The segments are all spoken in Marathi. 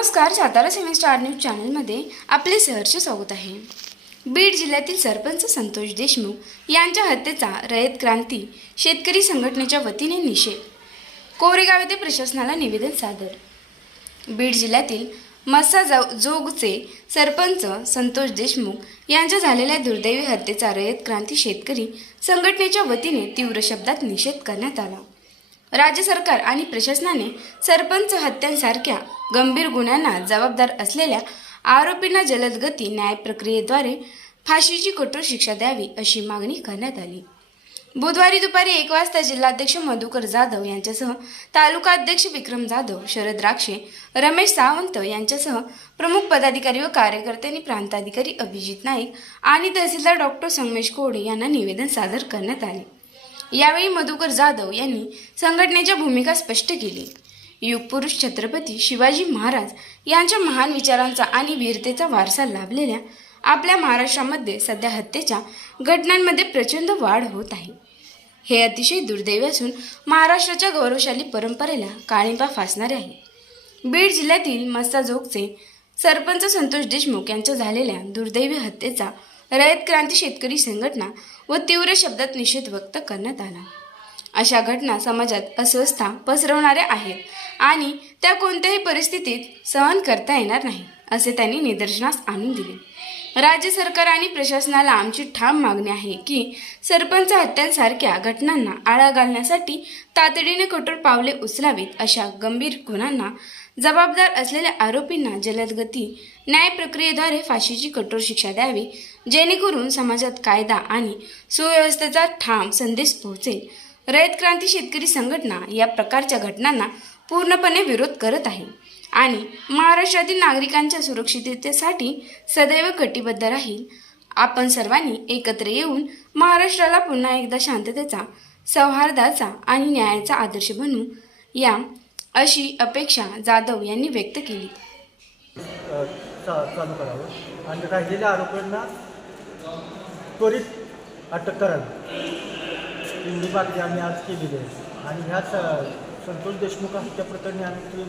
नमस्कार सातारा सेवन स्टार न्यूज चॅनलमध्ये आपले सहर्ष स्वागत आहे. बीड जिल्ह्यातील सरपंच संतोष देशमुख यांच्या हत्येचा रयत क्रांती शेतकरी संघटनेच्या वतीने निषेध कोरेगाव येथे प्रशासनाला निवेदन सादर. बीड जिल्ह्यातील मस्सा जाव जोगचे सरपंच संतोष देशमुख यांच्या झालेल्या दुर्दैवी हत्येचा रयत क्रांती शेतकरी संघटनेच्या वतीने तीव्र शब्दात निषेध करण्यात आला. राज्य सरकार आणि प्रशासनाने सरपंच हत्यांसारख्या गंभीर गुन्ह्यांना जबाबदार असलेल्या आरोपींना जलद गती न्याय प्रक्रियेद्वारे फाशीची कठोर शिक्षा द्यावी अशी मागणी करण्यात आली. बुधवारी दुपारी एक वाजता जिल्हाध्यक्ष मधुकर जाधव यांच्यासह तालुका अध्यक्ष विक्रम जाधव शरद राक्षे रमेश सावंत यांच्यासह प्रमुख पदाधिकारी व कार्यकर्त्यांनी प्रांताधिकारी अभिजित नाईक आणि तहसीलदार डॉक्टर संगमेश कोडे यांना निवेदन सादर करण्यात आले. यावेळी मधुकर जाधव यांनी संघटनेच्या भूमिका स्पष्ट केली. युगपुरुष छत्रपती शिवाजी महाराज यांच्या महान विचारांचा आणि वीरतेचा वारसा लाभलेल्या आपल्या महाराष्ट्रामध्ये सध्या हत्येच्या घटनांमध्ये प्रचंड वाढ होत आहे. हे अतिशय दुर्दैवी असून महाराष्ट्राच्या गौरवशाली परंपरेला काळिंबा फासणारे आहे. बीड जिल्ह्यातील मस्ताजोगचे सरपंच संतोष देशमुख यांच्या झालेल्या दुर्दैवी हत्येचा रयत क्रांती शेतकरी संघटना व तीव्र शब्दात निषेध व्यक्त करण्यात आला. अशा घटना समाजात अस्वस्था पसरवणाऱ्या आहेत आणि त्या कोणत्याही परिस्थितीत सहन करता येणार नाही असे त्यांनी निदर्शनास आणून दिले. राज्य सरकार आणि प्रशासनाला आमची ठाम मागणी आहे की सरपंच हत्यांसारख्या घटनांना आळा घालण्यासाठी तातडीने कठोर पावले उचलावीत अशा गंभीर गुन्ह्यांना जबाबदार असलेल्या आरोपींना जलद गती न्याय प्रक्रियेद्वारे फाशीची कठोर शिक्षा द्यावी जेणेकरून समाजात कायदा आणि सुव्यवस्थेचा ठाम संदेश पोहोचेल. रयत क्रांती शेतकरी संघटना या प्रकारच्या घटनांना पूर्णपणे विरोध करत आहे. आणि महाराष्ट्रातील नागरिकांच्या सुरक्षिततेसाठी सदैव कटिबद्ध राहील. आपण सर्वांनी एकत्र येऊन महाराष्ट्राला पुन्हा एकदा शांततेचा सौहार्दाचा आणि न्यायाचा आदर्श बनू या अशी अपेक्षा जाधव यांनी व्यक्त केली. चालू करावं. आणि राहिलेल्या आरोपींना त्वरित अटक करावी. एवढी मागणी आम्ही आज केलेली आहे. आणि ह्याच संतोष देशमुख हत्या प्रकरणी आम्ही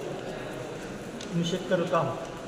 निषेध करत आहोत